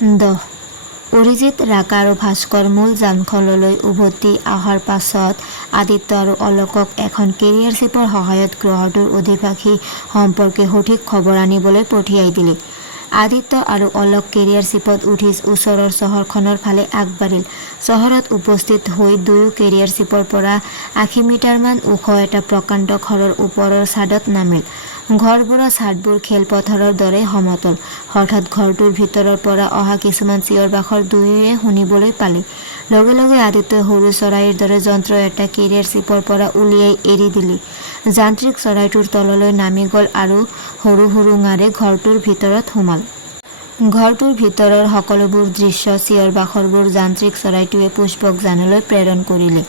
অৰিজিত, ৰাকা আৰু ভাস্কৰ মূল যানখনলৈ উভতি অহাৰ পাছত আদিত্য আৰু অলোকক এখন কেৰিয়াৰ চিপৰ সহায়ত গ্ৰহটোৰ অধিবাসী সম্পৰ্কে সঠিক খবৰ আনিবলৈ পঠিয়াই দিলে। আদিত্য আৰু অলোক কেৰিয়াৰ চিপত উঠি ওচৰৰ চহৰখনৰ ফালে আগবাঢ়িল। চহৰত উপস্থিত হৈ দুয়ো কেৰিয়াৰ চিপৰ পৰা ৮০ মিটাৰমান ওখ এটা প্ৰকাণ্ড ঘৰৰ ওপৰৰ ছাদত নামিল। ঘৰবোৰৰ ছাদবোৰ খেলপথাৰৰ দৰে সমতল। হঠাৎ ঘৰটোৰ ভিতৰৰ পৰা অহা কিছুমান চিঞৰ বাখৰ দুয়োৱে শুনিবলৈ পালে। লগে লগে আদিত্যই সৰু চৰাইৰ দৰে যন্ত্ৰ এটা কেৰিয়াৰ চিপৰ পৰা উলিয়াই এৰি দিলে। যান্ত্ৰিক চৰাইটোৰ তললৈ নামি গ'ল আৰু সৰু সুৰুঙাৰে ঘৰটোৰ ভিতৰত সোমাল। ঘৰটোৰ ভিতৰৰ সকলোবোৰ দৃশ্য, চিঞৰ বাখৰবোৰ যান্ত্ৰিক চৰাইটোৱে পুষ্পকযানলৈ প্ৰেৰণ কৰিলে।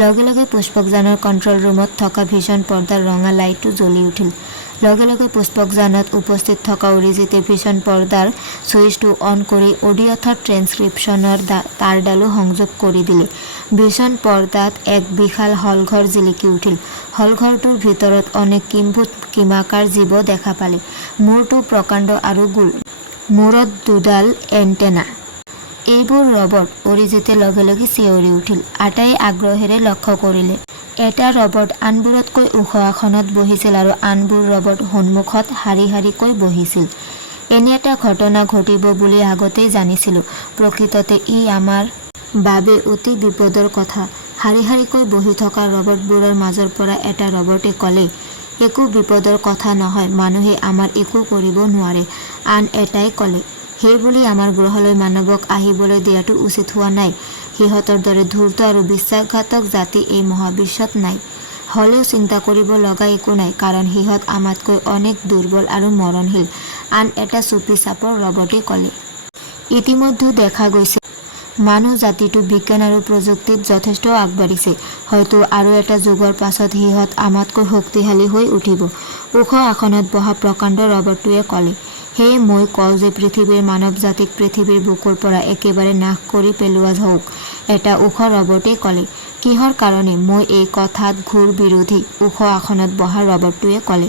লগে লগে পুষ্পকযানৰ কণ্ট্ৰল ৰুমত থকা ভিছন পৰ্দাৰ ৰঙা লাইটটো জ্বলি উঠিল। লগে লগে পুষ্পকযানত উপস্থিত থকা অৰিজিতে ভিছন পৰ্দাৰ ছুইচটো অন কৰি অডিঅ'থত ট্ৰেন্সক্ৰিপশ্যনৰ তাঁৰডালো সংযোগ কৰি দিলে। ভিছন পৰ্দাত এক বিশাল হলঘৰ জিলিকি উঠিল। হলঘৰটোৰ ভিতৰত অনেক কিম্ভূত কিমাকাৰ জীৱ দেখা পালে। মূৰটো প্ৰকাণ্ড আৰু গোল, মূৰত দুডাল এণ্টেনা। এইবোৰ ৰবট, অৰিজিতে লগে লগে চিঞৰি উঠিল। আটাইয়ে আগ্ৰহেৰে লক্ষ্য কৰিলে। এটা ৰবট আনবোৰতকৈ ওখ আসনত বহিছিল আৰু আনবোৰ ৰবট সন্মুখত শাৰী শাৰীকৈ বহিছিল। এনে এটা ঘটনা ঘটিব বুলি আগতেই জানিছিলোঁ। প্ৰকৃততে ই আমাৰ বাবে অতি বিপদৰ কথা। শাৰী শাৰীকৈ বহি থকা ৰবটবোৰৰ মাজৰ পৰা এটা ৰবটে ক'লে, একো বিপদৰ কথা নহয়, মানুহে আমাৰ একো কৰিব নোৱাৰে। আন এটাই ক'লে, সেইবুলি আমাৰ গ্ৰহলৈ মানৱক আহিবলৈ দিয়াটো উচিত হোৱা নাই। সিহঁতৰ দৰে ধূৰ্ত আৰু বিশ্বাসঘাতক জাতি এই মহাবিশ্বত নাই। হ'লেও চিন্তা কৰিব লগা একো নাই, কাৰণ সিহঁত আমাতকৈ অনেক দুৰ্বল আৰু মৰণশীল। আন এটা চুপি চাপৰ ৰবটে ক'লে। ইতিমধ্যে দেখা গৈছে মানুহ জাতিটো বিজ্ঞান আৰু প্ৰযুক্তিত যথেষ্ট আগবাঢ়িছে। হয়তো আৰু এটা যুগৰ পাছত সিহঁত আমাতকৈ শক্তিশালী হৈ উঠিব। ওখ আসনত বহা প্ৰকাণ্ড ৰবটটোৱে ক'লে। সেয়ে মই কওঁ যে পৃথিৱীৰ মানৱ জাতিক পৃথিৱীৰ বুকুৰ পৰা একেবাৰে নাশ কৰি পেলোৱা হওক, এটা ওখ ৰবটে ক'লে। কিহৰ কাৰণে মই এই কথাত ঘোৰ বিৰোধী, ওখ আসনত বহা ৰবটটোৱে ক'লে।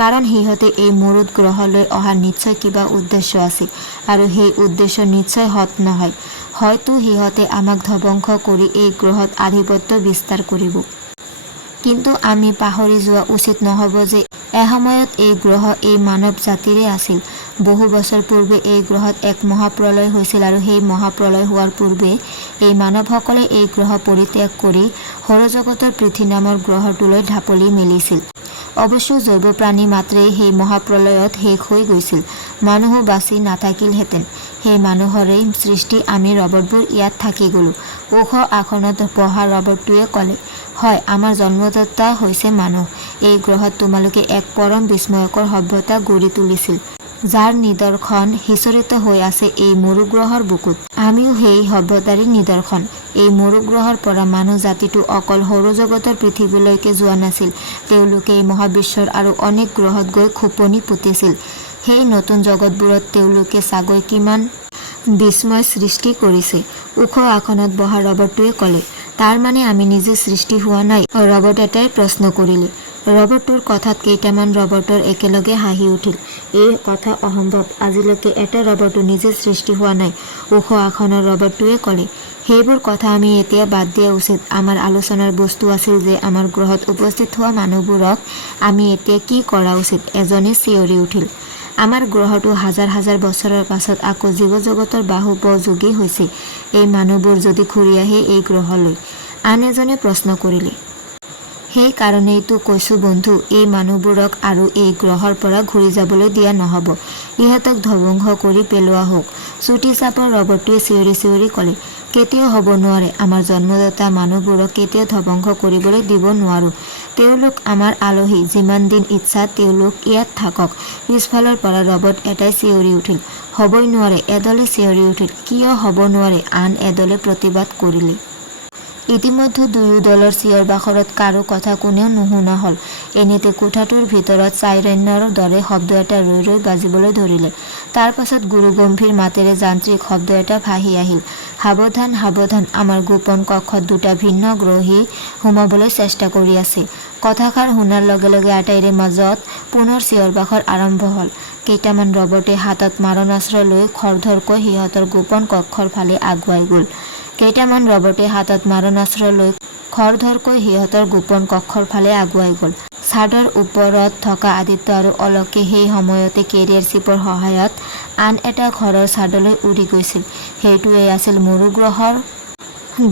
কাৰণ সিহঁতে এই মৰুত গ্ৰহলৈ অহা নিশ্চয় কিবা উদ্দেশ্য আছে, আৰু সেই উদ্দেশ্য নিশ্চয় সৎ নহয়। হয়তো সিহঁতে আমাক ধ্বংস কৰি এই গ্ৰহত আধিপত্য বিস্তাৰ কৰিব। কিন্তু আমি পাহৰি যোৱা উচিত নহ'ব যে এসময়ত এই গ্ৰহ এই মানৱ জাতিৰে আছিল। বহু বছৰ পূৰ্বে এই গ্ৰহত এক মহাপ্ৰলয় হৈছিল আৰু সেই মহাপ্ৰলয় হোৱাৰ পূৰ্বে এই মানৱসকলে এই গ্ৰহ পৰিত্যাগ কৰি সৌৰজগতৰ পৃথিৱী নামৰ গ্ৰহটোলৈ ঢাপলি মেলিছিল। অৱশ্য জৈৱ প্ৰাণী মাত্ৰেই সেই মহাপ্ৰলয়ত শেষ হৈ গৈছিল। মানুহো বাচি নাথাকিলহেঁতেন। সেই মানুহৰেই সৃষ্টি আমি ৰবটবোৰ ইয়াত থাকি গ'লোঁ। ওখ আসনত বহা ৰবটটোৱে ক'লে, হয়, আমাৰ জন্মদাতা হৈছে মানুহ। এই গ্ৰহত তোমালোকে এক পৰম বিস্ময়কৰ সভ্যতা গঢ়ি তুলিছিল, যাৰ নিদৰ্শন সিঁচৰিত হৈ আছে এই মৰু গ্ৰহৰ বুকুত। আমিও সেই সভ্যতাৰে নিদৰ্শন। এই মৰু গ্ৰহৰ পৰা মানুহ জাতিটো অকল সৌৰজগতৰ পৃথিৱীলৈকে যোৱা নাছিল, তেওঁলোকে এই মহাবিশ্বৰ আৰু অনেক গ্ৰহত গৈ খোপনি পুতিছিল। সেই নতুন জগতবোৰত তেওঁলোকে চাগৈ কিমান বিস্ময় সৃষ্টি কৰিছে। ওখ আসনত বহা ৰবটটোৱে ক'লে। তাৰ মানে আমি নিজে সৃষ্টি হোৱা নাই? ৰবট এটাই প্ৰশ্ন কৰিলে। ৰবটটোৰ কথাত কেইটামান ৰবটৰ একেলগে হাঁহি উঠিল। এই কথা অসম্ভৱ, আজিলৈকে এটা ৰবটো নিজে সৃষ্টি হোৱা নাই। ওখ আসনৰ ৰবটটোৱে ক'লে। সেইবোৰ কথা আমি এতিয়া বাদ দিয়া উচিত। আমাৰ আলোচনাৰ বস্তু আছিল যে আমাৰ গ্ৰহত উপস্থিত হোৱা মানুহবোৰক আমি এতিয়া কি কৰা উচিত। এজনে চিঞৰি উঠিল। আমাৰ গ্ৰহটো হাজাৰ হাজাৰ বছৰৰ পাছত আকৌ জীৱ জগতৰ বাহুপযোগী হৈছে। এই মানুহবোৰ যদি ঘূৰি আহে এই গ্ৰহলৈ, আন এজনে প্ৰশ্ন কৰিলে। সেই কাৰণেইতো কৈছোঁ বন্ধু, এই মানুহবোৰক আৰু এই গ্ৰহৰ পৰা ঘূৰি যাবলৈ দিয়া নহ'ব। ইহঁতক ধ্বংস কৰি পেলোৱা হওক। চুটি চাপৰ ৰবটটোৱে চিঞৰি চিঞৰি ক'লে। কেতিয়াও হ'ব নোৱাৰে। আমাৰ জন্মদাতা মানুহবোৰক কেতিয়াও ধ্বংস কৰিবলৈ দিব নোৱাৰোঁ। তেওঁলোক আমাৰ আলহী, যিমান দিন ইচ্ছা তেওঁলোক ইয়াত থাকক। পিছফালৰ পৰা ৰবট এটাই চিঞৰি উঠিল। হ'বই নোৱাৰে, এদলে চিঞৰি উঠিল। কিয় হ'ব নোৱাৰে? আন এদলে প্ৰতিবাদ কৰিলে। ইতিমধ্যে দুয়ো দলৰ চিঞৰ বাখৰত কাৰো কথা কোনেও নুশুনা হ'ল। এনেতে কোঠাটোৰ ভিতৰত চাইৰেনৰ দৰে শব্দ এটা ৰৈ ৰৈ বাজিবলৈ ধৰিলে। তাৰ পাছত গুৰু গম্ভীৰ মাতেৰে যান্ত্ৰিক শব্দ এটা ভাহি আহিল। সাৱধান সাৱধান, আমাৰ গোপন কক্ষত দুটা ভিন্ন গ্ৰহী সোমাবলৈ চেষ্টা কৰি আছে। কথাষাৰ শুনাৰ লগে লগে আটাইৰে মাজত পুনৰ চিঞৰ বাখৰ আৰম্ভ হ'ল। কেইটামান ৰবটে হাতত মাৰণাস্ত্ৰ লৈ খৰধৰকৈ সিহঁতৰ গোপন কক্ষৰ ফালে আগুৱাই গ'ল। কেইটামান ৰবটে হাতত মাৰণাস্ত্ৰ লৈ খৰধৰকৈ সিহঁতৰ গোপন কক্ষৰ ফালে আগুৱাই গ'ল। ছাদৰ ওপৰত থকা আদিত্য আৰু অলকে সেই সময়তে কেৰিয়াৰ চিপৰ সহায়ত আন এটা ঘৰৰ ছাদলৈ উৰি গৈছিল। সেইটোৱেই আছিল মৰু গ্ৰহৰ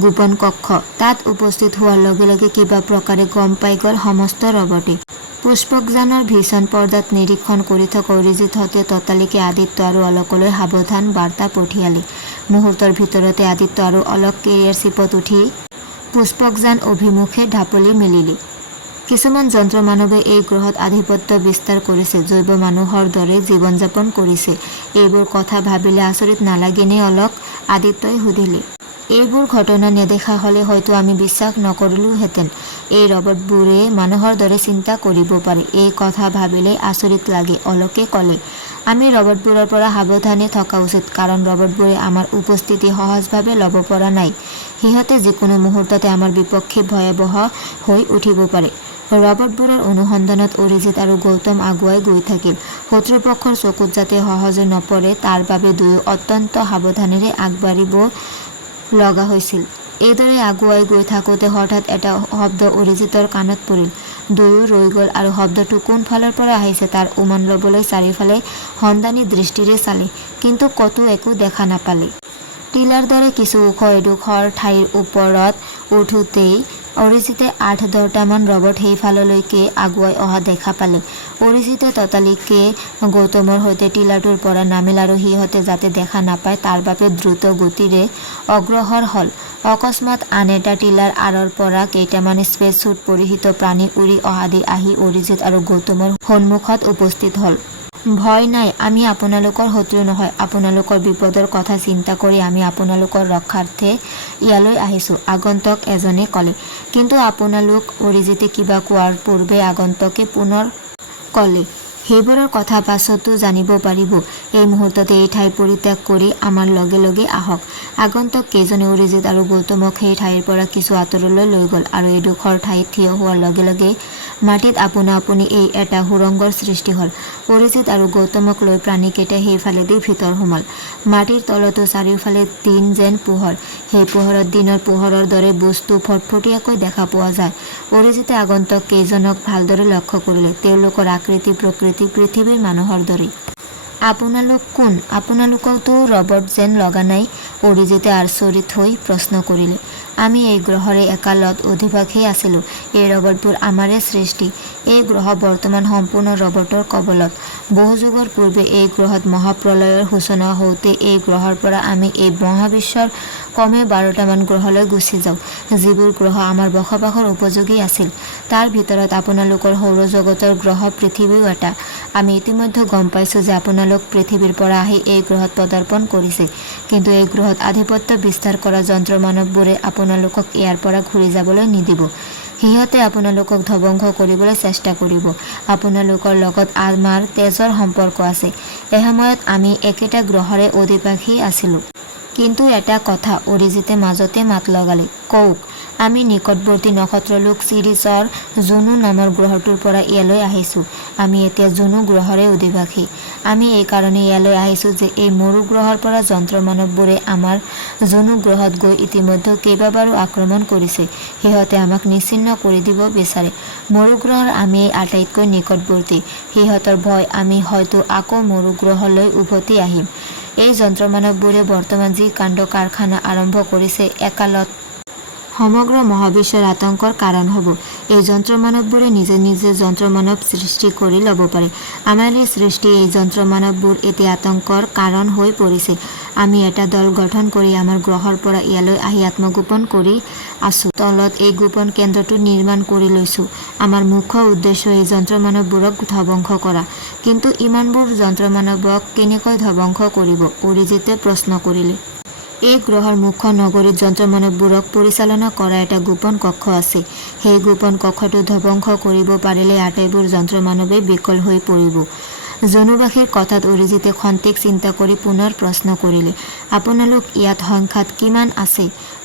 গোপন কক্ষ। তাত উপস্থিত হোৱাৰ লগে লগে কিবা প্ৰকাৰে গম পাই গ'ল সমস্ত ৰবটে। পুষ্পকযানৰ ভীষণ পৰ্দাত নিৰীক্ষণ কৰি থকা অৰিজিতহঁতে ততালিকে আদিত্য আৰু অলকলৈ সাৱধান বাৰ্তা পঠিয়ালে। মুহূৰ্তৰ ভিতৰতে আদিত্য আৰু অলক কেৰিয়াৰ চিপত উঠি পুষ্পকযান অভিমুখে ঢাপলি মেলিলে। কিছুমান যন্ত্ৰ মানৱে এই গ্ৰহত আধিপত্য বিস্তাৰ কৰিছে, জৈৱ মানুহৰ দৰে জীৱন যাপন কৰিছে। এইবোৰ কথা ভাবিলে আচৰিত নালাগেনে অলক? আদিত্যই সুধিলে। এইবোৰ ঘটনা নেদেখা হ'লে হয়তো আমি বিশ্বাস নকৰিলোহেঁতেন। এই ৰবটবোৰে মানুহৰ দৰে চিন্তা কৰিব পাৰে। এই কথা ভাবিলেই আচৰিত লাগে, অলকে ক'লে। আমি ৰবটবোৰৰ পৰা সাৱধানে থকা উচিত, কাৰণ ৰবটবোৰে আমাৰ উপস্থিতি সহজভাৱে ল'ব পৰা নাই। সিহঁতে যিকোনো মুহূৰ্ততে আমাৰ বিপক্ষে ভয়াৱহ হৈ উঠিব পাৰে। ৰবটবোৰৰ অনুসন্ধানত অৰিজিত আৰু গৌতম আগুৱাই গৈ থাকিল। শত্ৰুপক্ষৰ চকুত যাতে সহজে নপৰে তাৰ বাবে দুয়ো অত্যন্ত সাৱধানেৰে আগবাঢ়িব লগা হৈছিল। এইদৰে আগুৱাই গৈ থাকোঁতে হঠাৎ এটা শব্দ অৰিজিতৰ কাণত পৰিল। দুয়ো ৰৈ গ'ল আৰু শব্দটো কোন ফালৰ পৰা আহিছে তাৰ উমান ল'বলৈ চাৰিওফালে সন্ধানী দৃষ্টিৰে চালে, কিন্তু ক'তো একো দেখা নাপালে। টিলাৰ দৰে কিছু ওখ এডোখৰ ঠাইৰ ওপৰত উঠোঁতেই অৰিজিতে ৮-১০টামান ৰবট সেইফাললৈকে আগুৱাই অহা দেখা পালে। অৰিজিতে ততালিকে গৌতমৰ সৈতে টিলাটোৰ পৰা নামিল আৰু সিহঁতে যাতে দেখা নাপায় তাৰ বাবে দ্ৰুত গতিৰে অগ্ৰসৰ হ'ল। অকস্মাত আন এটা টিলাৰ আঁৰৰ পৰা কেইটামান স্পেচ ছুট পৰিহিত প্ৰাণী উৰি অহা দি আহি অৰিজিত আৰু গৌতমৰ সন্মুখত উপস্থিত হ'ল। ভয় নাই, আমি আপোনালোকৰ শত্ৰু নহয়। আপোনালোকৰ বিপদৰ কথা চিন্তা কৰি আমি আপোনালোকৰ ৰক্ষাৰ্থে ইয়ালৈ আহিছোঁ, আগন্তুক এজনে ক'লে। কিন্তু আপোনালোক, অৰিজিতে কিবা কোৱাৰ পূৰ্বে আগন্তুকে পুনৰ ক'লে, সেইবোৰৰ কথা পাছতো জানিব পাৰিব। এই মুহূৰ্ততে এই ঠাই পৰিত্যাগ কৰি আমাৰ লগে লগে আহক। আগন্তুক কেইজনে অৰিজিত আৰু গৌতমক সেই ঠাইৰ পৰা কিছু আঁতৰলৈ লৈ গ'ল আৰু এডোখৰ ঠাইত থিয় হোৱাৰ লগে লগে মাটিত আপোনা আপুনি এই এটা সুৰংগৰ সৃষ্টি হ'ল। অৰিজিত আৰু গৌতমক লৈ প্ৰাণীকেইটাই সেইফালেদি ভিতৰ সোমাল। মাটিৰ তলতো চাৰিওফালে দিন যেন পোহৰ। সেই পোহৰত দিনৰ পোহৰৰ দৰে বস্তু ফটফটীয়াকৈ দেখা পোৱা যায়। অৰিজিতে আগন্তুক কেইজনক ভালদৰে লক্ষ্য কৰিলে। তেওঁলোকৰ আকৃতি প্ৰকৃতি পৃথিৱীৰ মানুহৰ দৰে। আপোনালোক কোন? আপোনালোকতো ৰবট যেন লগা নাই? অৰিজিতে আচৰিত হৈ প্ৰশ্ন কৰিলে। আমি এই গ্ৰহৰে একালত অধিবাসী আছিলোঁ। এই ৰবটবোৰ আমাৰে সৃষ্টি। এই গ্ৰহ বৰ্তমান সম্পূৰ্ণ ৰবটৰ কবলত। বহু যুগৰ পূৰ্বে এই গ্ৰহত মহাপ্ৰলয়ৰ সূচনা হওঁতে এই গ্ৰহৰ পৰা আমি এই মহাবিশ্বৰ কমে ১২টামান গ্ৰহলৈ গুচি যাওঁ, যিবোৰ গ্ৰহ আমাৰ বসবাসৰ উপযোগী আছিল। তাৰ ভিতৰত আপোনালোকৰ সৌৰজগতৰ গ্ৰহ পৃথিৱীও এটা। আমি ইতিমধ্যে গম পাইছোঁ যে আপোনালোক পৃথিৱীৰ পৰা আহি এই গ্ৰহত পদাৰ্পণ কৰিছে, কিন্তু এই গ্ৰহত আধিপত্য বিস্তাৰ কৰা যন্ত্ৰ মানৱবোৰে আপোনালোকক ইয়াৰ পৰা ঘূৰি যাবলৈ নিদিব। সিহঁতে আপোনালোকক ধ্বংস কৰিবলৈ চেষ্টা কৰিব। আপোনালোকৰ লগত আমাৰ তেজৰ সম্পৰ্ক আছে। এসময়ত আমি একেটা গ্ৰহৰে অধিবাসী আছিলোঁ। কিন্তু এটা কথা, অৰিজিতে মাজতে মাত লগালে। কওক। আমি নিকটৱৰ্তী নক্ষত্ৰলোক চিৰিছৰ জুনো নামৰ গ্ৰহটোৰ পৰা ইয়ালৈ আহিছোঁ। আমি এতিয়া জুনো গ্ৰহৰে অধিবাসী। আমি এই কাৰণে ইয়ালৈ আহিছোঁ যে এই মৰু গ্ৰহৰ পৰা যন্ত্ৰ মানৱবোৰে আমাৰ জুনো গ্ৰহত গৈ ইতিমধ্যে কেইবাবাৰো আক্ৰমণ কৰিছে। সিহঁতে আমাক নিশ্চিহ্ন কৰি দিব বিচাৰে। মৰু গ্ৰহৰ আমি আটাইতকৈ নিকটৱৰ্তী। সিহঁতৰ ভয় আমি হয়তো আকৌ মৰু গ্ৰহলৈ উভতি আহিম। এই যন্ত্ৰ মানৱবোৰে বৰ্তমান যি কাণ্ড কাৰখানা আৰম্ভ কৰিছে একালত সমগ্ৰ মহাবিশ্বৰ আতংকৰ কাৰণ হ'ব। এই যন্ত্ৰ মানৱবোৰে নিজে নিজে যন্ত্ৰ মানৱ সৃষ্টি কৰি ল'ব পাৰে। আমাৰে সৃষ্টি এই যন্ত্ৰ মানৱবোৰ এতিয়া আতংকৰ কাৰণ হৈ পৰিছে। আমি এটা দল গঠন কৰি আমাৰ গ্ৰহৰ পৰা ইয়ালৈ আহি আত্মগোপন কৰি আছোঁ। তলত এই গোপন কেন্দ্ৰটো নিৰ্মাণ কৰি লৈছোঁ। আমাৰ মুখ্য উদ্দেশ্য এই যন্ত্ৰ মানৱবোৰক ধ্বংস কৰা। কিন্তু ইমানবোৰ যন্ত্ৰ মানৱক কেনেকৈ ধ্বংস কৰিব? অৰিজিতে প্ৰশ্ন কৰিলে। এই গ্ৰহৰ মুখ্য নগৰীত যন্ত্ৰ মানৱবোৰক পৰিচালনা কৰা এটা গোপন কক্ষ আছে। সেই গোপন কক্ষটো ধ্বংস কৰিব পাৰিলে আটাইবোৰ যন্ত্ৰ মানৱেই বিকল হৈ পৰিব। জনুবাসীৰ কথাত অৰিজিতে খন্তেক চিন্তা কৰি পুনৰ প্ৰশ্ন কৰিলে, আপোনালোক ইয়াত সংখ্যাত কিমান আছে?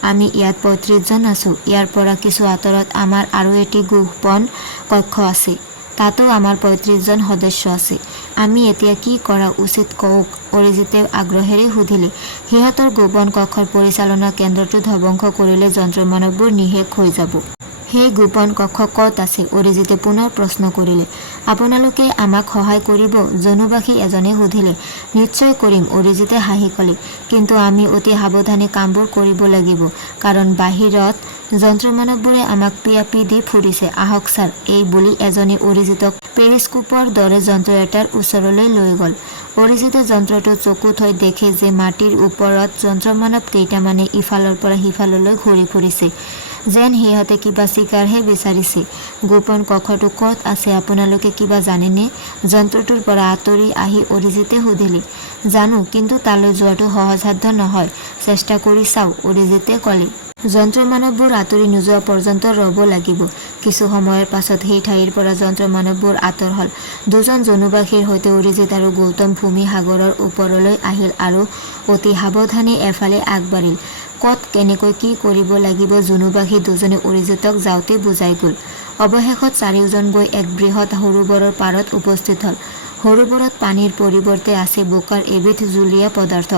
আমি ইয়াত ৩৫জন আছোঁ। ইয়াৰ পৰা কিছু আঁতৰত আমাৰ আৰু এটি গোপন কক্ষ আছে, তাতো আমাৰ ৩৫জন সদস্য আছে। আমি এতিয়া কি কৰা উচিত কওক? অৰিজিতে আগ্ৰহেৰে সুধিলে। সিহঁতৰ গোপন কক্ষৰ পৰিচালনা কেন্দ্ৰটো ধ্বংস কৰিলে যন্ত্ৰ মানৱবোৰ নিশেষ হৈ যাব। সেই গোপন কক্ষ ক'ত আছে? অৰিজিতে পুনৰ প্ৰশ্ন কৰিলে। আপোনালোকে আমাক সহায় কৰিব? জনুবাসী এজনে সুধিলে। নিশ্চয় কৰিম, অৰিজিতে হাঁহি ক'লে। কিন্তু আমি অতি সাৱধানে কামবোৰ কৰিব লাগিব, কাৰণ বাহিৰত যন্ত্ৰ মানৱবোৰে আমাক পিয়াপি দি ফুৰিছে। আহক ছাৰ, এই বুলি এজনে অৰিজিতক পেৰিস্কোপৰ দৰে যন্ত্ৰ এটাৰ ওচৰলৈ লৈ গ'ল। অৰিজিতে যন্ত্ৰটো চকু থৈ দেখে যে মাটিৰ ওপৰত যন্ত্ৰ মানৱ কেইটামানে ইফালৰ পৰা সিফাললৈ ঘূৰি ফুৰিছে, যেন সিহঁতে কিবা চিকাৰহে বিচাৰিছে। গোপন কক্ষটো ক'ত আছে আপোনালোকে কিবা জানেনে? যন্ত্ৰটোৰ পৰা আঁতৰি আহি অৰিজিতে সুধিলে। জানো, কিন্তু তালৈ যোৱাটো সহজসাধ্য নহয়। চেষ্টা কৰি চাওঁ, অৰিজিতে ক'লে। যন্ত্ৰ মানৱবোৰ আঁতৰি নোযোৱা পৰ্যন্ত ৰ'ব লাগিব। কিছু সময়ৰ পাছত সেই ঠাইৰ পৰা যন্ত্ৰ মানৱবোৰ আঁতৰ হ'ল। দুজন জনুবাসীৰ সৈতে অৰিজিত আৰু গৌতম ভূমি সাগৰৰ ওপৰলৈ আহিল আৰু অতি সাৱধানে এফালে আগবাঢ়িল। ক'ত কেনেকৈ কি কৰিব লাগিব জনুবাসী দুজনে অৰিজিতক যাওঁতে বুজাই গ'ল। অৱশেষত চাৰিওজন গৈ এক বৃহৎ সৰোবৰৰ পাৰত উপস্থিত হ'ল। সৰোবৰত পানীৰ পৰিৱৰ্তে আছে বোকাৰ এবিধ জুলীয়া পদাৰ্থ।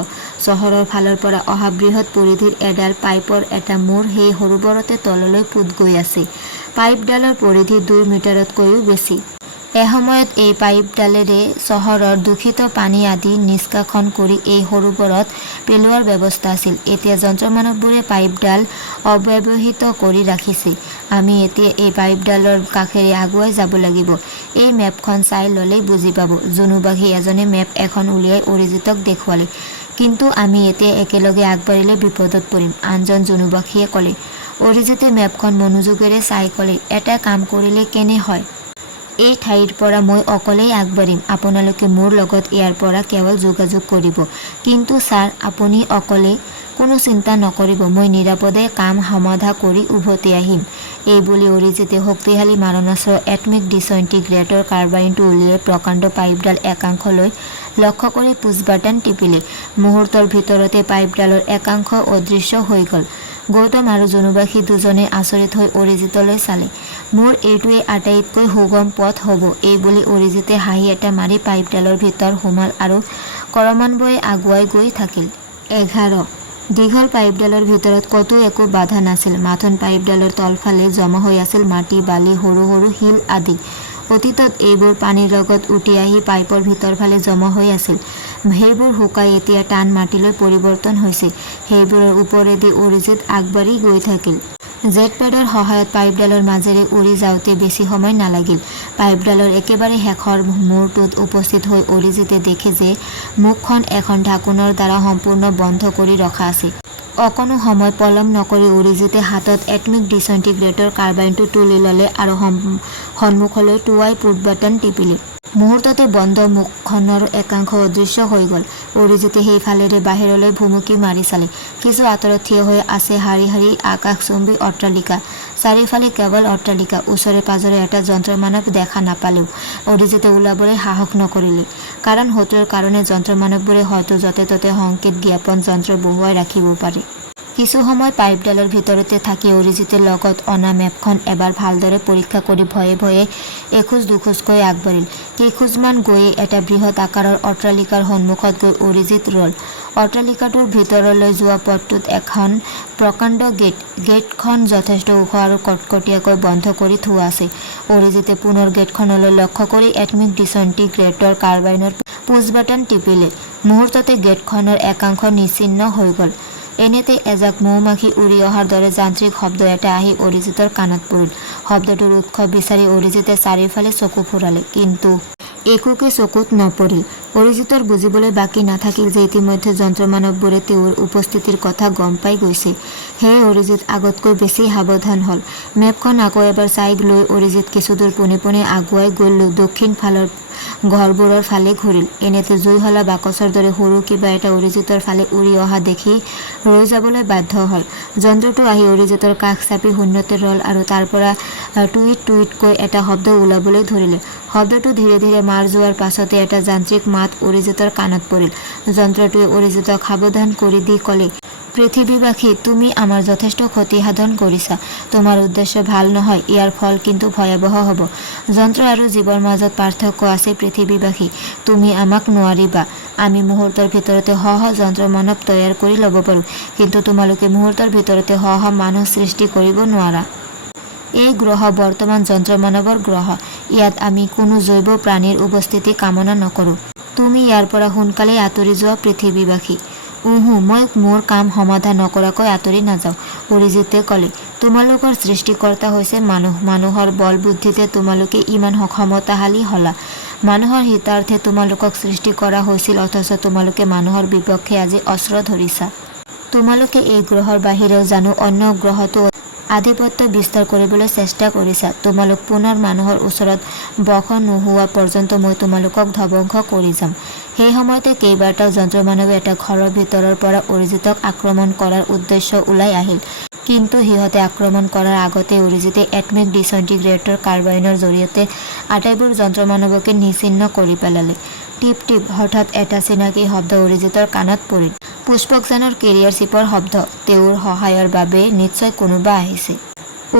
চহৰৰ ফালৰ পৰা অহা বৃহৎ পৰিধিৰ এডাল পাইপৰ এটা মূৰ সেই সৰোবৰতে তললৈ পোত গৈ আছে। পাইপডালৰ পৰিধি ২ মিটাৰতকৈও বেছি। এসময়ত এই পাইপডালেৰে চহৰৰ দূষিত পানী আদি নিষ্কাশন কৰি এই সৰোবৰত পেলোৱাৰ ব্যৱস্থা আছিল। এতিয়া যন্ত্ৰ মানৱবোৰে পাইপডাল অব্যৱহৃত কৰি ৰাখিছে। আমি এতিয়া এই পাইপডালৰ কাষেৰে আগুৱাই যাব লাগিব। এই মেপখন চাই ল'লেই বুজি পাব। জনুবাসী এজনে মেপ এখন উলিয়াই অৰিজিতক দেখুৱালে। কিন্তু আমি এতিয়া একেলগে আগবাঢ়িলে বিপদত পৰিম, আনজন জনুবাসীয়ে ক'লে। অৰিজিতে মেপখন মনোযোগেৰে চাই ক'লে, এটা কাম কৰিলে কেনে হয়? এই ঠাইৰ পৰা মই অকলেই আগবাঢ়িম। আপোনালোকে মোৰ লগত ইয়াৰ পৰা কেৱল যোগাযোগ কৰিব। কিন্তু ছাৰ, আপুনি অকলে? কোনো চিন্তা নকৰিব, মই নিৰাপদে কাম সমাধা কৰি উভতি আহিম। এই বুলি অৰিজিতে শক্তিশালী মাৰণাস্ত্ৰ এটমিক ডিছইণ্টিগ্ৰেটৰ কাৰ্বাইনটো উলিয়াই প্ৰকাণ্ড পাইপডাল একাংশলৈ লক্ষ্য কৰি পুছ বাটন টিপিলে। মুহূৰ্তৰ ভিতৰতে পাইপডালৰ একাংশ অদৃশ্য হৈ গ'ল। গৌতম আৰু জনুবাসী দুজনে আচৰিত হৈ অৰিজিতলৈ চালে। মোৰ এইটোৱে আটাইতকৈ সুগম পথ হ'ব, এই বুলি অৰিজিতে হাঁহি এটা মাৰি পাইপডালৰ ভিতৰ সোমাল আৰু ক্ৰমান্বয়ে আগুৱাই গৈ থাকিল। ১১ দীঘল পাইপডালৰ ভিতৰত ক'তো একো বাধা নাছিল। মাথোন পাইপডালৰ তলফালে জমা হৈ আছিল মাটি, বালি, সৰু সৰু শিল আদি। অতীতত এইবোৰ পানীৰ লগত উটি আহি পাইপৰ ভিতৰফালে জমা হৈ আছিল। সেইবোৰ শুকাই এতিয়া টান মাটিলৈ পৰিৱৰ্তন হৈছে। সেইবোৰৰ ওপৰেদি অৰিজিত আগবাঢ়ি গৈ থাকিল। জেটপেডৰ সহায়ত পাইপডালৰ মাজেৰে উৰি যাওঁতে বেছি সময় নালাগিল। পাইপডালৰ একেবাৰে শেষৰ মূৰটোত উপস্থিত হৈ অৰিজিতে দেখে যে মুখখন এখন ঢাকোনৰ দ্বাৰা সম্পূৰ্ণ বন্ধ কৰি ৰখা আছে। অকণো সময় পলম নকৰি অৰিজিতে হাতত এটমিক ডিছইণ্টিগ্ৰেটৰ কাৰ্বাইনটো তুলি ল'লে আৰু সন্মুখলৈ টুৱাই পুট বাটন টিপিলে। মুহূৰ্ততে বন্ধ মুখখনৰ একাংশ অদৃশ্য হৈ গ'ল। অৰিজিতে সেইফালেৰে বাহিৰলৈ ভুমুকি মাৰি চালে। কিছু আঁতৰত থিয় হৈ আছে শাৰী শাৰী আকাশচুম্বী অট্টালিকা। চাৰিওফালে কেৱল অট্টালিকা। ওচৰে পাজৰে এটা যন্ত্ৰ মানৱ দেখা নাপালেও অৰিজিতে ওলাবলৈ সাহস নকৰিলে। কাৰণ শত্ৰুৰ কাৰণে যন্ত্ৰ মানৱবোৰে হয়তো য'তে ত'তে সংকেত জ্ঞাপন যন্ত্ৰ বহুৱাই ৰাখিব পাৰে। কিছু সময় পাইপডালৰ ভিতৰতে থাকি অৰিজিতে লগত অনা মেপখন এবাৰ ভালদৰে পৰীক্ষা কৰি ভয়ে ভয়ে এখোজ দুখোজকৈ আগবাঢ়িল। কেইখোজমান গৈয়ে এটা বৃহৎ আকাৰৰ অট্টালিকাৰ সন্মুখত গৈ অৰিজিত ৰ'ল। অট্টালিকাটোৰ ভিতৰলৈ যোৱা পথটোত এখন প্ৰকাণ্ড গেট। গেটখন যথেষ্ট ওখ আৰু কটকটীয়াকৈ বন্ধ কৰি থোৱা আছে। অৰিজিতে পুনৰ গেটখনলৈ লক্ষ্য কৰি এটমিক ডিছইণ্টিগ্ৰেটৰ কাৰ্বাইনৰ পুছ বাটন টিপিলে। মুহূৰ্ততে গেটখনৰ একাংশ নিশ্চিহ্ন হৈ গ'ল। এনেতে এজাক মৌ-মাখি উৰি অহাৰ দৰে যান্ত্ৰিক শব্দ এটা আহি অৰিজিতৰ কাণত পৰিল। শব্দটোৰ উৎস বিচাৰি অৰিজিতে চাৰিওফালে চকু ফুৰালে, কিন্তু একোকে চকুত নপৰিল। অৰিজিতৰ বুজিবলৈ বাকী নাথাকিল যে ইতিমধ্যে যন্ত্ৰ মানৱবোৰে তেওঁৰ উপস্থিতিৰ কথা গম পাই গৈছে। সেয়ে অৰিজিত আগতকৈ বেছি সাৱধান হ'ল। মেপখন আকৌ এবাৰ চাই লৈ অৰিজিত কিছুদূৰ পোনে পোনে আগুৱাই গৈ দক্ষিণ ফালৰ ঘৰবোৰৰ ফালে ঘূৰিল। এনেতে জুইশলা বাকচৰ দৰে সৰু কিবা এটা অৰিজিতৰ ফালে উৰি অহা দেখি ৰৈ যাবলৈ বাধ্য হ'ল। যন্ত্ৰটো আহি অৰিজিতৰ কাষ চাপি শূন্যতে ৰল আৰু তাৰ পৰা টুইট টুইটকৈ এটা শব্দ ওলাবলৈ ধৰিলে। শব্দটো ধীৰে ধীৰে মাৰ যোৱাৰ পাছতে এটা যান্ত্ৰিক মাত অৰিজিতৰ কাণত পৰিল। যন্ত্ৰটোৱে অৰিজিতক সাৱধান কৰি দি ক'লে, পৃথিৱীবাসী, তুমি আমাৰ যথেষ্ট ক্ষতি সাধন কৰিছা। তোমাৰ উদ্দেশ্য ভাল নহয়, ইয়াৰ ফল কিন্তু ভয়াৱহ হ'ব। যন্ত্ৰ আৰু জীৱৰ মাজত পাৰ্থক্য আছে পৃথিৱীবাসী, তুমি আমাক নোৱাৰিবা। আমি মুহূৰ্তৰ ভিতৰতে যন্ত্ৰ মানৱ তৈয়াৰ কৰি ল'ব পাৰোঁ, কিন্তু তোমালোকে মুহূৰ্তৰ ভিতৰতে মানুহ সৃষ্টি কৰিব নোৱাৰা। এই গ্ৰহ বৰ্তমান যন্ত্ৰ মানৱৰ গ্ৰহ। ইয়াত আমি কোনো জৈৱ প্ৰাণীৰ উপস্থিতি কামনা নকৰোঁ। তুমি ইয়াৰ পৰা সোনকালেই আঁতৰি যোৱা পৃথিৱীবাসী। মই মোৰ কাম সমাধা নকৰাকৈ আঁতৰি নাযাওঁ, অৰিজিতে ক'লে। তোমালোকৰ সৃষ্টিকৰ্তা হৈছে মানুহ। মানুহৰ বল বুদ্ধিতে তোমালোকে ইমান ক্ষমতাশালী হলা। মানুহৰ হিতাৰ্থে তোমালোকক সৃষ্টি কৰা হৈছিল, অথচ তোমালোকে মানুহৰ বিপক্ষে আজি অস্ত্ৰ ধৰিছা। তোমালোকে এই গ্ৰহৰ বাহিৰেও জানো অন্য গ্ৰহতো আধিপত্য বিস্তাৰ কৰিবলৈ চেষ্টা কৰিছা। তোমালোক পুনৰ মানুহৰ ওচৰত বশ নোহোৱা পৰ্যন্ত মই তোমালোকক ধ্বংস কৰি যাম। সেই সময়তে কেইবাটাও যন্ত্ৰমানৱে এটা ঘৰৰ ভিতৰৰ পৰা অৰিজিতক আক্ৰমণ কৰাৰ উদ্দেশ্য ওলাই আহিল। কিন্তু সিহঁতে আক্ৰমণ কৰাৰ আগতে অৰিজিতে এটমিক ডিছইণ্টিগ্ৰেটৰ কাৰ্বাইনৰ জৰিয়তে আটাইবোৰ যন্ত্ৰমানৱকে নিশ্চিহ্ন কৰি পেলালে। টিপ টিপ। হঠাৎ এটা চিনাকি শব্দ অৰিজিতৰ কাণত পৰিল। পুষ্পকজানৰ কেৰিয়াৰ চিপৰ শব্দ। তেওঁৰ সহায়ৰ বাবে নিশ্চয় কোনোবা আহিছে।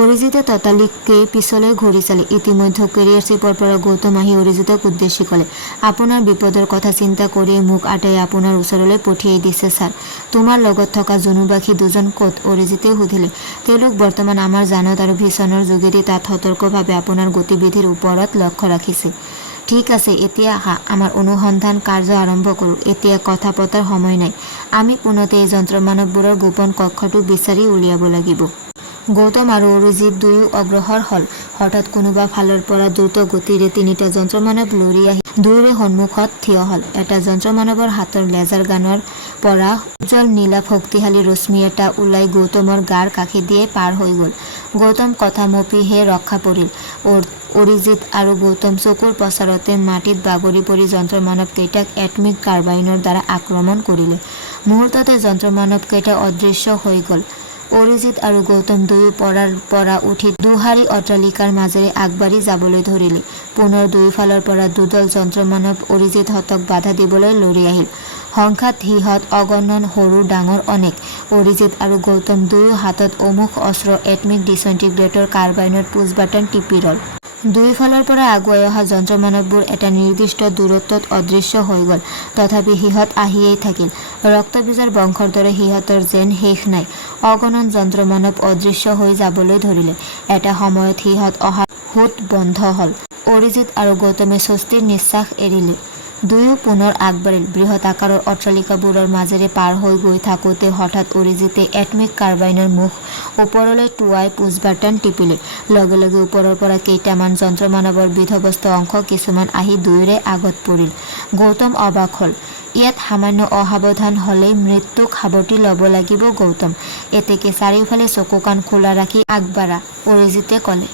অৰিজিতে ততালিকে পিছলৈ ঘূৰি চালে। ইতিমধ্যে কেৰিয়াৰ চিপৰ পৰা গৌতম আহি অৰিজিতক উদ্দেশ্যি ক'লে, আপোনাৰ বিপদৰ কথা চিন্তা কৰিয়েই মোক আটাই আপোনাৰ ওচৰলৈ পঠিয়াই দিছে ছাৰ। তোমাৰ লগত থকা জুনুবাসী দুজন ক'ত? অৰিজিতে সুধিলে। তেওঁলোক বৰ্তমান আমাৰ জানত আৰু ভিছনৰ যোগেদি তাত সতৰ্কভাৱে আপোনাৰ গতিবিধিৰ ওপৰত লক্ষ্য ৰাখিছে। ঠিক আছে, এতিয়া আহা, আমাৰ অনুসন্ধান কাৰ্য আৰম্ভ কৰোঁ। এতিয়া কথা পতাৰ সময় নাই। আমি পোনতে এই যন্ত্ৰমানৱবোৰৰ গোপন কক্ষটো বিচাৰি উলিয়াব লাগিব। গৌতম আৰু অৰিজিত দুয়ো অগ্ৰসৰ হ'ল। হঠাৎ কোনোবা ফালৰ পৰা দ্ৰুত গতিৰে তিনিটা যন্ত্ৰমানৱ লৰি আহি দুয়োৰে সন্মুখত থিয় হ'ল। এটা যন্ত্ৰমানৱৰ হাতৰ লেজাৰ গানৰ পৰা উজ্জ্বল নীলা শক্তিশালী ৰশ্মি এটা ওলাই গৌতমৰ গাৰ কাষেদিয়ে পাৰ হৈ গ'ল। গৌতম কথা মপিহে ৰক্ষা পৰিল। অৰিজিত আৰু গৌতম চকুৰ পচাৰতে মাটিত বাগৰি পৰি যন্ত্ৰমানৱ কেইটাক এটমিক কাৰ্বাইনৰ দ্বাৰা আক্ৰমণ কৰিলে। মুহূৰ্ততে যন্ত্ৰমানৱ কেইটা অদৃশ্য হৈ গ'ল। অৰিজিত আৰু গৌতম দুয়ো পৰাৰ পৰা উঠি দুহাৰী অট্টালিকাৰ মাজেৰে আগবাঢ়ি যাবলৈ ধৰিলে। পুনৰ দুয়োফালৰ পৰা দুদল যন্ত্ৰমানৱ অৰিজিতহঁতক বাধা দিবলৈ লৰি আহিল। সংখ্যাত সিহঁত অগণন, সৰু ডাঙৰ অনেক। অৰিজিত আৰু গৌতম দুয়ো হাতত অমোঘ অস্ত্ৰ এটমিক ডিছইণ্টিগ্ৰেটৰ কাৰ্বাইনৰ পুছ বাটন টিপি ৰল। দুয়োফালৰ পৰা আগুৱাই অহা যন্ত্ৰমানৱবোৰ এটা নিৰ্দিষ্ট দূৰত্বত অদৃশ্য হৈ গ'ল। তথাপি সিহঁত আহিয়েই থাকিল। ৰক্তবীজৰ বংশৰ দৰে সিহঁতৰ যেন শেষ নাই। অগণন যন্ত্ৰমানৱ অদৃশ্য হৈ যাবলৈ ধৰিলে। এটা সময়ত সিহঁত অহা সোঁত বন্ধ হ'ল। অৰিজিত আৰু গৌতমে স্বস্তিৰ নিশ্বাস এৰিলে। দুয়ো পুনৰ আগবাঢ়িল। বৃহৎ আকাৰৰ অট্টালিকাবোৰৰ মাজেৰে পাৰ হৈ গৈ থাকোঁতে হঠাৎ অৰিজিতে এটমিক কাৰ্বাইনৰ মুখ ওপৰলৈ টোঁৱাই পুছ বাটন টিপিলে। লগে লগে ওপৰৰ পৰা কেইটামান যন্ত্ৰমানৱৰ বিধ্বস্ত অংশ কিছুমান আহি দুয়োৰে আগত পৰিল। গৌতম অবাক হ'ল। ইয়াত সামান্য অসাৱধান হ'লেই মৃত্যুক সাৱটি ল'ব লাগিব গৌতম। এতেকে চাৰিওফালে চকু কাণ খোলা ৰাখি আগবাঢ়া, অৰিজিতে ক'লে।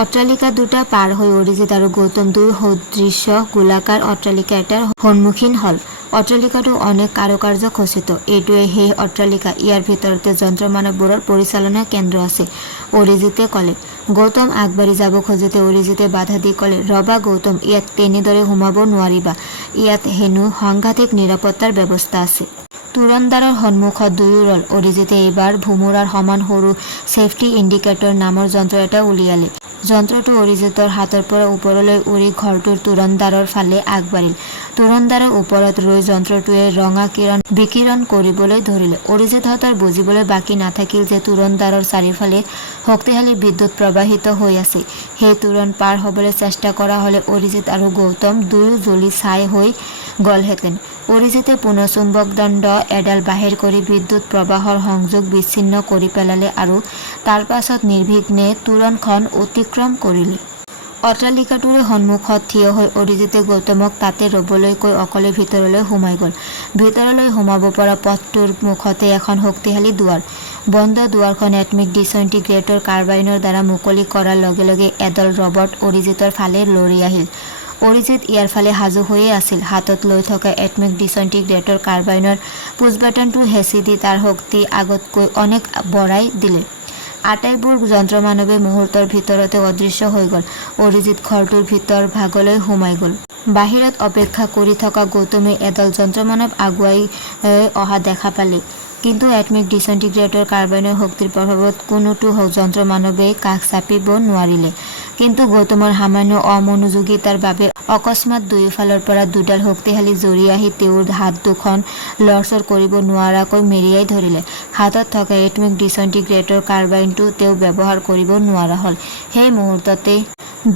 অট্টালিকা দুটা পাৰ হৈ অৰিজিত আৰু গৌতম দুয়ো সদৃশ্য গোলাকাৰ অট্টালিকা এটাৰ সন্মুখীন হ'ল। অট্টালিকাটো অনেক কাৰুকাৰ্য খচিত। এইটোৱে সেই অট্টালিকা। ইয়াৰ ভিতৰতে যন্ত্ৰমানৱবোৰৰ পৰিচালনা কেন্দ্ৰ আছে, অৰিজিতে ক'লে। গৌতম আগবাঢ়ি যাব খোজোতে অৰিজিতে বাধা দি ক'লে, ৰবা গৌতম, ইয়াত তেনেদৰে সোমাব নোৱাৰিবা। ইয়াত হেনো সাংঘাতিক নিৰাপত্তাৰ ব্যৱস্থা আছে। তুৰন্দাৰৰ সন্মুখত দুয়ো ৰল। অৰিজিতে এইবাৰ ভোমোৰাৰ সমান সৰু ছেফটি ইণ্ডিকেটৰ নামৰ যন্ত্ৰ এটা উলিয়ালে। যন্ত্ৰটো অৰিজিতৰ হাতৰ পৰা ওপৰলৈ উৰি ঘৰটোৰ তুৰন্দাৰৰ ফালে আগবাঢ়িল। তুৰন্দাৰৰ ওপৰত ৰৈ যন্ত্ৰটোৱে ৰঙা কিৰণ বিকিৰণ কৰিবলৈ ধৰিলে। অৰিজিতহঁতৰ বুজিবলৈ বাকী নাথাকিল যে তুৰন্দাৰৰ চাৰিওফালে শক্তিশালী বিদ্যুৎ প্ৰবাহিত হৈ আছে। সেই তুৰণ পাৰ হ'বলৈ চেষ্টা কৰা হ'লে অৰিজিত আৰু গৌতম দুয়ো জ্বলি ছাই হৈ গ'লহেঁতেন। অৰিজিতে পুনৰ চুম্বকদণ্ড এডাল বাহিৰ কৰি বিদ্যুৎ প্ৰবাহৰ সংযোগ বিচ্ছিন্ন কৰি পেলালে আৰু তাৰ পাছত নিৰ্বিঘ্নে তোৰণখন অতিক্ৰম কৰিলে। অট্টালিকাটোৰে সন্মুখত থিয় হৈ অৰিজিতে গৌতমক তাতে ৰ'বলৈ কৈ অকলে ভিতৰলৈ সোমাই গ'ল। ভিতৰলৈ সোমাব পৰা পথটোৰ মুখতে এখন শক্তিশালী দুৱাৰ। বন্ধ দুৱাৰখন এটমিক ডিছইণ্টিগ্ৰেটৰ কাৰ্বাইনৰ দ্বাৰা মুকলি কৰাৰ লগে লগে এদল ৰবট অৰিজিতৰ ফালে লৰি আহিল। অৰিজিত ইয়াৰ ফালে সাজু হৈয়ে আছিল। হাতত লৈ থকা এটমিক ডিচইণ্টিগ্ৰেটৰ কাৰ্বাইনৰ পুছ বাটনটো হেঁচি দি তাৰ শক্তি আগতকৈ অনেক বঢ়াই দিলে। আটাইবোৰ যন্ত্ৰমানৱে মুহূৰ্তৰ ভিতৰতে অদৃশ্য হৈ গ'ল। অৰিজিত ঘৰটোৰ ভিতৰ ভাগলৈ সোমাই গ'ল। বাহিৰত অপেক্ষা কৰি থকা গৌতমে এডাল যন্ত্ৰমানৱ আগুৱাই অহা দেখা পালে, কিন্তু এটমিক ডিচইণ্টিগ্ৰেটৰ কাৰ্বাইনৰ শক্তিৰ প্ৰভাৱত কোনোটো যন্ত্ৰমানৱেই কাষ চাপিব নোৱাৰিলে। কিন্তু গৌতমৰ সামান্য অমনোযোগিতাৰ বাবে অকস্মাত দুয়োফালৰ পৰা দুডাল শক্তিশালী জৰি আহি তেওঁৰ হাত দুখন লৰচৰ কৰিব নোৱাৰাকৈ মেৰিয়াই ধৰিলে। হাতত থকা এটমিক ডিচইণ্টিগ্ৰেটৰ কাৰ্বাইনটো তেওঁ ব্যৱহাৰ কৰিব নোৱাৰা হ'ল। সেই মুহূৰ্ততে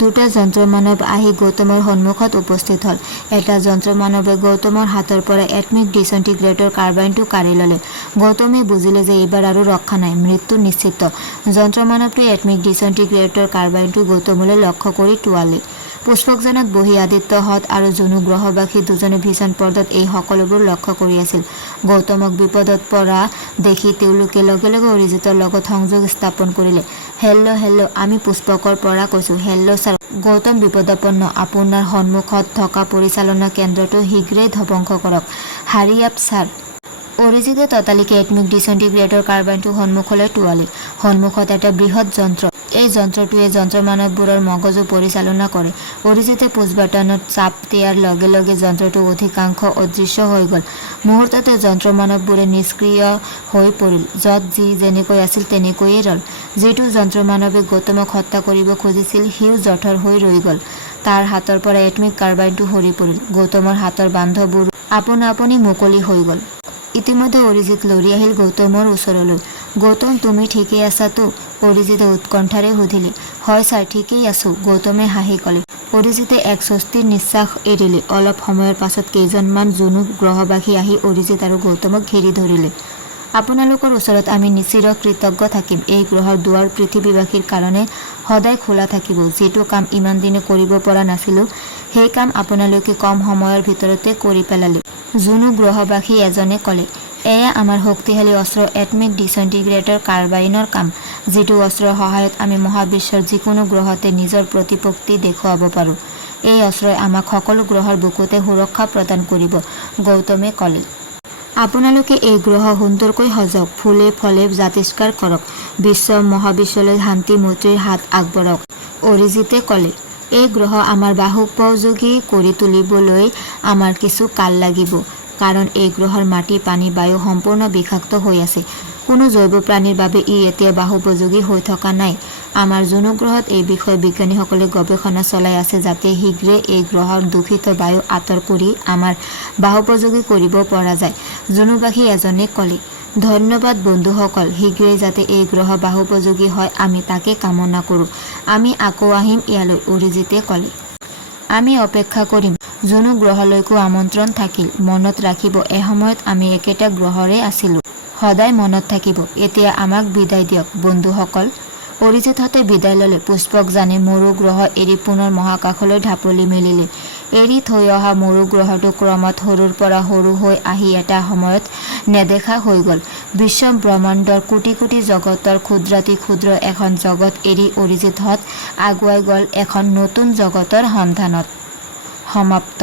দুটা যন্ত্ৰমানৱ আহি গৌতমৰ সন্মুখত উপস্থিত হ'ল। এটা যন্ত্ৰমানৱে গৌতমৰ হাতৰ পৰা এটমিক ডিচইণ্টিগ্ৰেটৰ কাৰ্বাইনটো কাঢ়ি ল'লে। গৌতমে বুজিলে যে এইবাৰ আৰু ৰক্ষা নাই, মৃত্যু নিশ্চিত। যন্ত্ৰমানৱটোৱে এটমিক ডিচইণ্টিগ্ৰেটৰ কাৰ্বাইনটো গৌতমলৈ লক্ষ্য কৰি টোঁৱালে। পুষ্পকজানত বহি আদিত্যহঁত আৰু জুনু গ্ৰহবাসী দুজনে ভীষণ পৰ্দাত এই সকলোবোৰ লক্ষ্য কৰি আছিল। গৌতমক বিপদত পৰা দেখি তেওঁলোকে লগে লগে অৰিজিতৰ লগত সংযোগ স্থাপন কৰিলে। হেল্ল', আমি পুষ্পকৰ পৰা কৈছোঁ। Hello' sir. গৌতম বিপদাপন্ন। আপোনাৰ সন্মুখত থকা পৰিচালনা কেন্দ্ৰটো শীঘ্ৰেই ধ্বংস কৰক। হাৰি আপ ছাৰ। অৰিজিতে ততালিকে এটমিক ডিচইণ্টিগ্ৰেটৰ কাৰ্বাইনটো সন্মুখলৈ টোঁৱালে। সন্মুখত এটা বৃহৎ যন্ত্ৰ। এই যন্ত্ৰটোৱে যন্ত্ৰমানৱবোৰৰ মগজু পৰিচালনা কৰে। অৰিজিতে পুছ বাটনত চাপ দিয়াৰ লগে লগে যন্ত্ৰটো অধিকাংশ অদৃশ্য হৈ গ'ল। মুহূৰ্ততে যন্ত্ৰমানৱবোৰে নিষ্ক্ৰিয় হৈ পৰিল। য'ত যি যেনেকৈ আছিল তেনেকৈয়ে ৰ'ল। যিটো যন্ত্ৰমানৱে গৌতমক হত্যা কৰিব খুজিছিল সিও জঠৰ হৈ ৰৈ গ'ল। তাৰ হাতৰ পৰা এটমিক কাৰ্বাইনটো সৰি পৰিল। গৌতমৰ হাতৰ বান্ধবোৰ আপোনা আপুনি মুকলি হৈ গ'ল। ইতিমধ্যে অৰিজিত লৰি আহিল গৌতমৰ ওচৰলৈ। গৌতম, তুমি ঠিকেই আছাতো? অৰিজিতে উৎকণ্ঠাৰে সুধিলে। হয় ছাৰ, ঠিকেই আছোঁ, গৌতমে হাঁহি ক'লে। অৰিজিতে এক স্বস্তিৰ নিশ্বাস এৰিলে। অলপ সময়ৰ পাছত কেইজনমান জুনু গ্ৰহবাসী আহি অৰিজিত আৰু গৌতমক ঘেৰি ধৰিলে। আপোনালোকৰ ওচৰত আমি চিৰ কৃতজ্ঞ থাকিম। এই গ্ৰহৰ দুৱাৰ পৃথিৱীবাসীৰ কাৰণে সদায় খোলা থাকিব। যিটো কাম ইমান দিনে কৰিব পৰা নাছিলোঁ, সেই কাম আপোনালোকে কম সময়ৰ ভিতৰতে কৰি পেলালে। জুনু গ্ৰহবাসী এজনে ক'লে। এয়া আমাৰ শক্তিশালী অস্ত্ৰ এটমিক ডিচইণ্টিগ্ৰেটৰ কাৰ্বাইনৰ কাম। যিটো অস্ত্ৰৰ সহায়ত আমি মহাবিশ্বৰ যিকোনো গ্ৰহতে নিজৰ প্ৰতিপত্তি দেখুৱাব পাৰোঁ। এই অস্ত্ৰই আমাক সকলো গ্ৰহৰ বুকুতে সুৰক্ষা প্ৰদান কৰিব, গৌতমে ক'লে। আপোনালোকে এই গ্ৰহ সুন্দৰকৈ সজাওক, ফুলে ফলে জাতিষ্কাৰ কৰক, বিশ্ব মহাবিশ্বলৈ শান্তি মৈত্ৰীৰ হাত আগবঢ়াওক, অৰিজিতে ক'লে। এই গ্ৰহ আমাৰ বাসোপযোগী কৰি তুলিবলৈ আমাৰ কিছু কাল লাগিব। কাৰণ এই গ্ৰহৰ মাটি, পানী, বায়ু সম্পূৰ্ণ বিষাক্ত হৈ আছে। কোনো জৈৱ প্ৰাণীৰ বাবে ই এতিয়া বাসোপযোগী হৈ থকা নাই। আমাৰ জুনু গ্ৰহত এই বিষয়ে বিজ্ঞানীসকলে গৱেষণা চলাই আছে যাতে শীঘ্ৰে এই গ্ৰহৰ দূষিত বায়ু আঁতৰ কৰি আমাৰ বাসোপযোগী কৰিব পৰা যায়, জুনুবাসী এজনে ক'লে। ধন্যবাদ বন্ধুসকল, শীঘ্ৰেই যাতে এই গ্ৰহ বাসোপযোগী হয় আমি তাকে কামনা কৰোঁ। আমি আকৌ আহিম ইয়ালৈ, অৰিজিতে ক'লে। আমি অপেক্ষা কৰিম। জুনু গ্ৰহলৈকো আমন্ত্ৰণ থাকিল। মনত ৰাখিব, এসময়ত আমি একেটা গ্ৰহৰে আছিলোঁ। সদায় মনত থাকিব। এতিয়া আমাক বিদায় দিয়ক বন্ধুসকল। অৰিজিতহঁতে বিদায় ল'লে। পুষ্পকজানে মৰু গ্ৰহ এৰি পুনৰ মহাকাশলৈ ঢাপলি মেলিলে। এৰি থৈ অহা মৰু গ্ৰহটো ক্ৰমাৎ সৰুৰ পৰা সৰু হৈ আহি এটা সময়ত নেদেখা হৈ গ'ল। বিশ্ব ব্ৰহ্মাণ্ডৰ কোটি কোটি জগতৰ ক্ষুদ্ৰাতি ক্ষুদ্ৰ এখন জগত এৰি অৰিজিতহঁত আগুৱাই গ'ল এখন নতুন জগতৰ সন্ধানত। সমাপ্ত।